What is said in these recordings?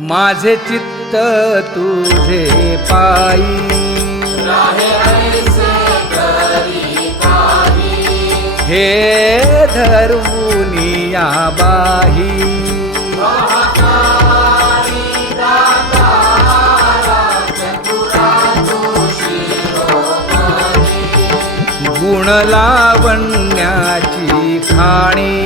माझे चित्त तुझे पाई, राहे से करी पाई। हे धरवणिया बाही गुण लावण्याची खाणी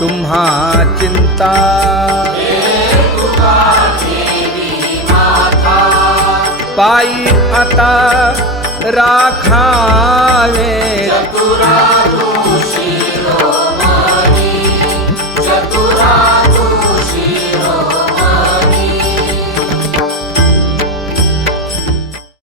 तुम्हा चिंता देवी पाई आता राखा